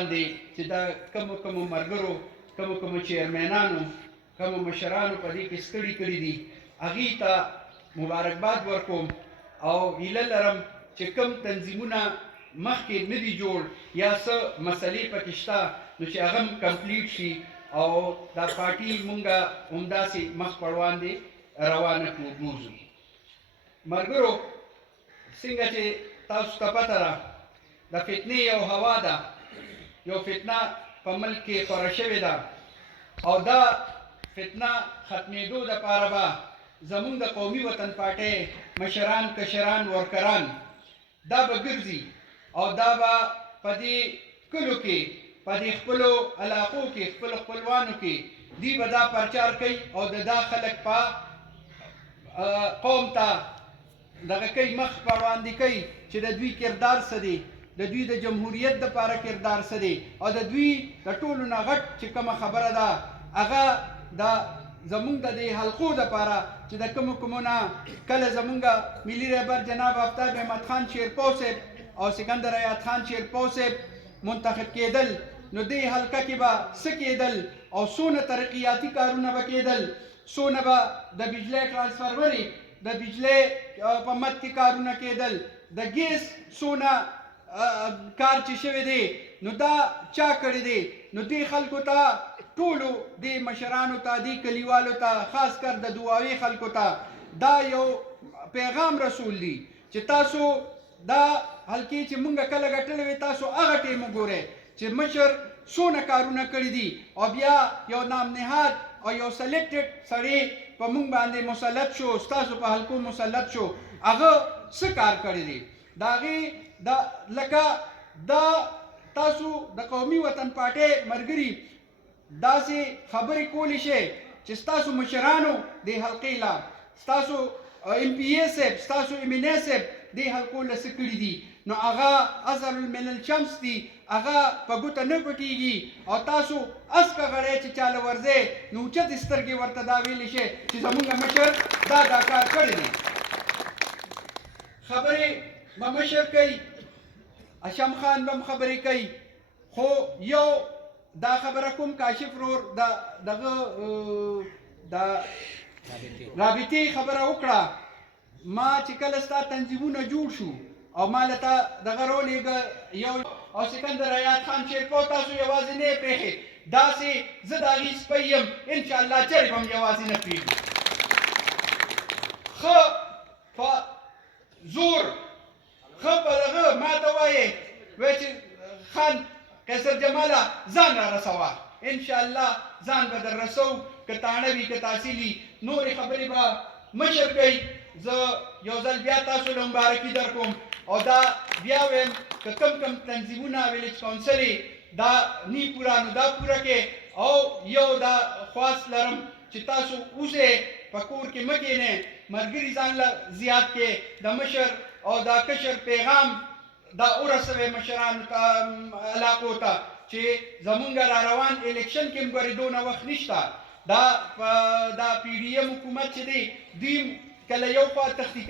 باندې چې دا کومو ملګرو کومو چیرمنانو کومو مشرانو په دې کې ستړي کړي دي هغې ته مبارکباد ورکوم او هیله لرم چې کوم تنظیمونه مخکې نه دي جوړ یا څه مسلې پکې شته نو چې هغه هم کمپلیټ شي او دا پارټي مونږه همداسې مخ پر وړاندې روانه بوځو. ملګرو څنګه چې تاسو ته پته ده د فتنې یو هوا ده، یو فتنه په ملک کې خوره شوې ده او دا فتنه ختمېدو دپاره به زمونږ د قومي وطن پارټۍ مشران کشران ورکران دا به ګرځي او دا به په دې کلو کې په دې خپلو علاقو کې خپلو خپلوانو کې دوی به دا پرچار کوي او د دا خلک په قوم ته دغه کوي مخ په وړاندې کوي چې د دوی کردار څه دی، د دوی د جمهوریت دپاره کردار څه دی او د دوی د ټولو نه غټ چې کومه خبره ده هغه د زمونږ د دې حلقو دپاره چې د کومو نه کله زمونږ ملي رهبر جناب آفتاب احمد خان شیرپو صاحب او سکندر حیات خان شیرپو صاحب منتخب کېدل نو دې حلقه کې به څه کېدل او څونه ترقیاتي کارونه به کېدل، څونه به د بجلی ټرانسفرمرې د بجلی په مد کې کارونه کېدل، د ګیس څونه کار چې شوی دی نو دا چا کړی دی. نو دې خلکو ته ټولو دې مشرانو ته دې کلیوالو ته خاص کر د دواوی خلکو ته دا یو پیغام رسول دی چې تاسو دا حلقې چې مونږ کله ګټلې وې تاسو هغه ټیم وګورئ چې مشر څونه کارونه کړي دي او بیا یو نام نهاد او یو سلیکټډ سړی په مونږ باندې مسلط شو، ستاسو په حلقو مسلط شو، هغه څه کار کړی دی د هغې لکه دا تاسو د قومي وطن پارټۍ ملګري داسې خبرې کولی شئ چې ستاسو مشرانو دې حلقې له ستاسو ایم پی ای صاحب ستاسو ایم این ای صاحب دې حلقو له څه کړي دي نو هغه اثر من الشمس دي، هغه په ګوته نه پټېږي او تاسو اسکه غړی چې چاله ورځئ نو اوچتې سترګې ورته دا ویلی شئ چې زمونږ مشر دا کار کړی دی. خبرې به مشر کوي، اشم خان به هم خبرې کوي، خو یو دا خبره کوم کاشف رور دغه د رابطې خبره وکړه ما چې کله ستا تنظیمونه جوړ شو او ما لته دغه راولېږه یو او سکندر حیات خان شیرپو تاسو یوازې نه یې پرېښې داسې زه د هغې سپی یم انشاءالله چرې به هم یوازې نه پرېږدو. ښه په زور ښه په دغه ما ته وایې وایي چې خان قیصر جماله ځان را رسوه انشاءالله ځان به در رسو که تاڼه وي که تحصیل وي نورې خبرې به مشر کوي. زه یو ځل بیا تاسو له مبارکي در کوم او دا بیا ویم که کم تنظیمونه ویلیج کونسل دا نی پوره نو دا پوره کې او یو دا خواست لرم چې تاسو اوسئ په کور کې مه کښېنئ ملګري ځان له زیات کې د مشر او دا کشر پیغام دا ورسوئ مشرانو ته علاقو ته چې زمونږ را روان الیکشن کې هم ګورې دونه وخت نشته دا پی ډي ایم حکومت چې دی دوی کله یو خوا تختی